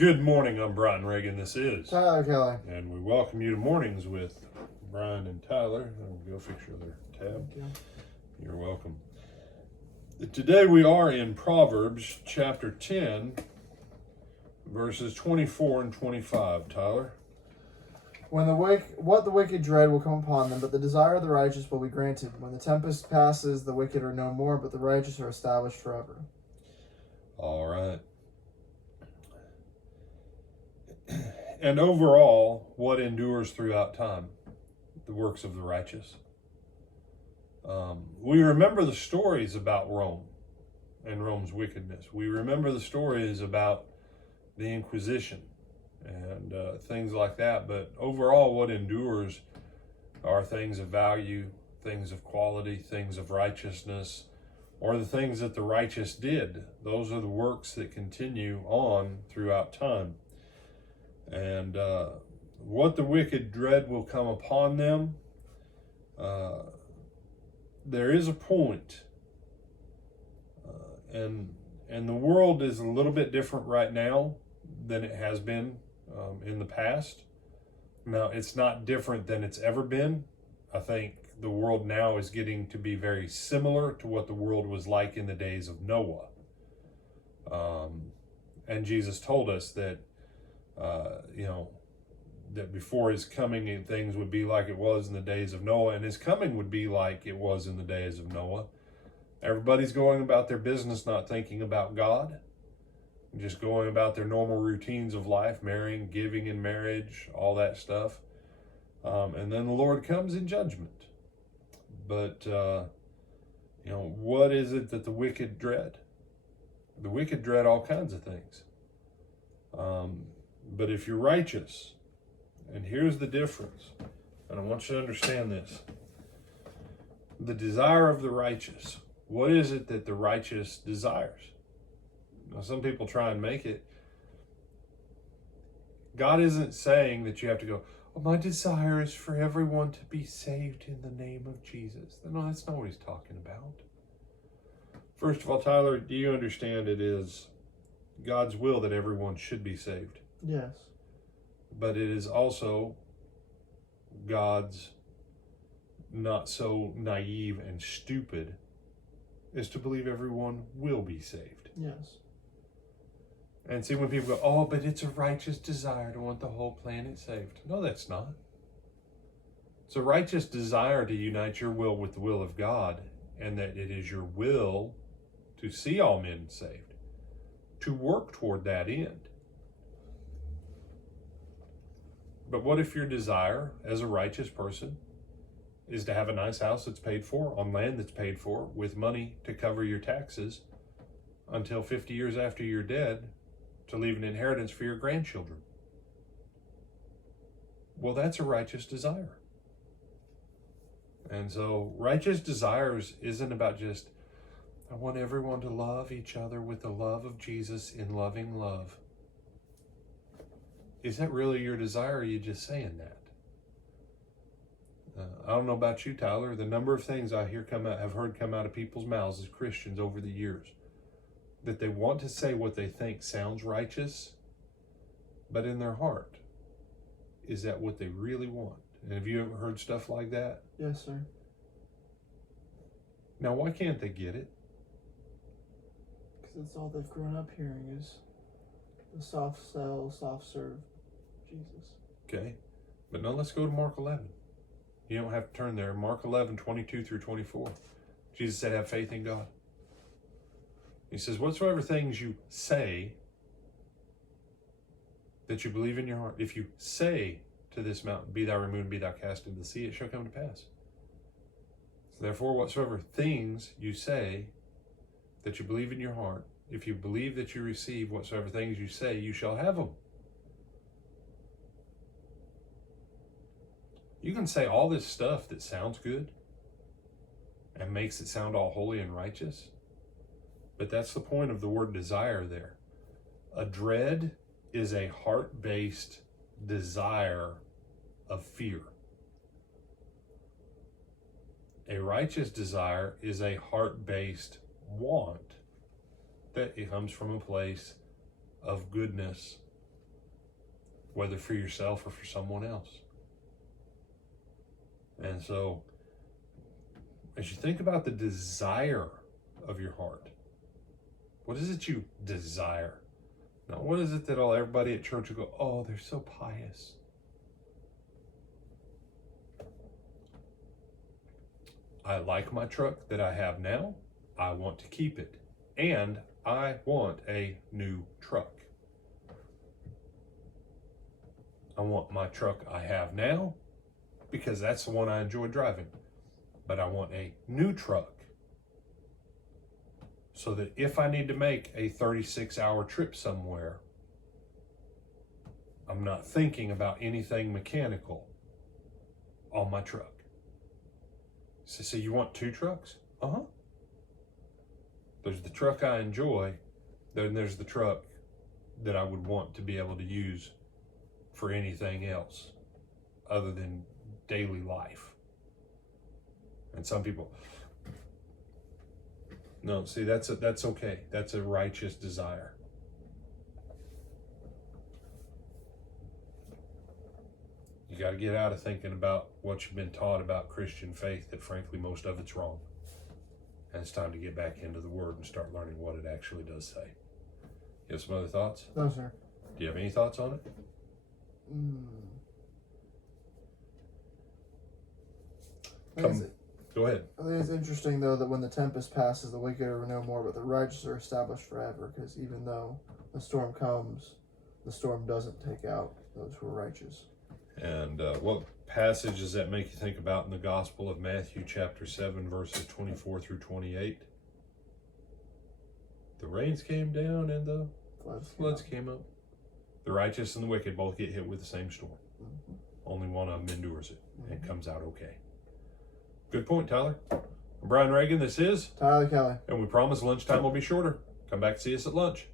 Good morning, I'm Brian Reagan. This is Tyler Kelly. And we welcome you to Mornings with Brian and Tyler. Go fix your other tab. You're welcome. Today we are in Proverbs chapter 10, verses 24 and 25. Tyler? What the wicked dread will come upon them, but the desire of the righteous will be granted. When the tempest passes, the wicked are no more, but the righteous are established forever. All right. And overall, what endures throughout time? The works of the righteous. We remember the stories about Rome and Rome's wickedness. We remember the stories about the Inquisition and things like that. But overall, what endures are things of value, things of quality, things of righteousness, or the things that the righteous did. Those are the works that continue on throughout time. And what the wicked dread will come upon them, there is a point. And the world is a little bit different right now than it has been in the past. Now, it's not different than it's ever been. I think the world now is getting to be very similar to what the world was like in the days of Noah. And Jesus told us that that before his coming, things would be like it was in the days of Noah, and his coming would be like it was in the days of Noah. Everybody's going about their business, not thinking about God, just going about their normal routines of life, marrying, giving in marriage, all that stuff. And then the Lord comes in judgment. But, what is it that the wicked dread? The wicked dread all kinds of things. But if you're righteous, and here's the difference, and I want you to understand this. The desire of the righteous. What is it that the righteous desires? Now, some people try and make it. God isn't saying that you have to go, oh, my desire is for everyone to be saved in the name of Jesus. No, that's not what he's talking about. First of all, Tyler, do you understand it is God's will that everyone should be saved? Yes. But it is also God's not so naive and stupid as to believe everyone will be saved. Yes. And see, when people go, oh, but it's a righteous desire to want the whole planet saved. No, that's not. It's a righteous desire to unite your will with the will of God, and that it is your will to see all men saved, to work toward that end. But what if your desire as a righteous person is to have a nice house that's paid for, on land that's paid for, with money to cover your taxes until 50 years after you're dead, to leave an inheritance for your grandchildren? Well, that's a righteous desire. And so righteous desires isn't about just, I want everyone to love each other with the love of Jesus in loving love. Is that really your desire, or are you just saying that? I don't know about you, Tyler. The number of things I have heard come out of people's mouths as Christians over the years, that they want to say what they think sounds righteous, but in their heart, is that what they really want? And have you ever heard stuff like that? Yes, sir. Now, why can't they get it? Because that's all they've grown up hearing is the soft sell, soft serve Jesus. Okay. But now let's go to Mark 11. You don't have to turn there. Mark 11, 22 through 24. Jesus said, have faith in God. He says, whatsoever things you say that you believe in your heart, if you say to this mountain, be thou removed, be thou cast into the sea, it shall come to pass. So therefore, whatsoever things you say that you believe in your heart, if you believe that you receive whatsoever things you say, you shall have them. You can say all this stuff that sounds good and makes it sound all holy and righteous, but that's the point of the word desire there. A dread is a heart-based desire of fear. A righteous desire is a heart-based want that it comes from a place of goodness whether for yourself or for someone else. And so, as you think about the desire of your heart, what is it you desire? Now, what is it that everybody at church will go, oh, they're so pious? I like my truck that I have now. I want to keep it. And I want a new truck. I want my truck I have now because that's the one I enjoy driving. But I want a new truck so that if I need to make a 36-hour trip somewhere, I'm not thinking about anything mechanical on my truck. So you want two trucks? Uh-huh. There's the truck I enjoy, then there's the truck that I would want to be able to use for anything else other than daily life. And some people, no, see, that's okay. That's a righteous desire. You got to get out of thinking about what you've been taught about Christian faith, that frankly, most of it's wrong. And it's time to get back into the Word and start learning what it actually does say. You have some other thoughts? No, sir. Do you have any thoughts on it? Go ahead. I think it's interesting, though, that when the tempest passes, the wicked are no more, but the righteous are established forever. Because even though the storm comes, the storm doesn't take out those who are righteous. And what passage does that make you think about in the Gospel of Matthew chapter 7, verses 24 through 28? The rains came down and the floods came up. The righteous and the wicked both get hit with the same storm. Mm-hmm. Only one of them endures it and comes out okay. Good point, Tyler. I'm Brian Reagan. This is Tyler Kelly. And we promise lunchtime will be shorter. Come back and see us at lunch.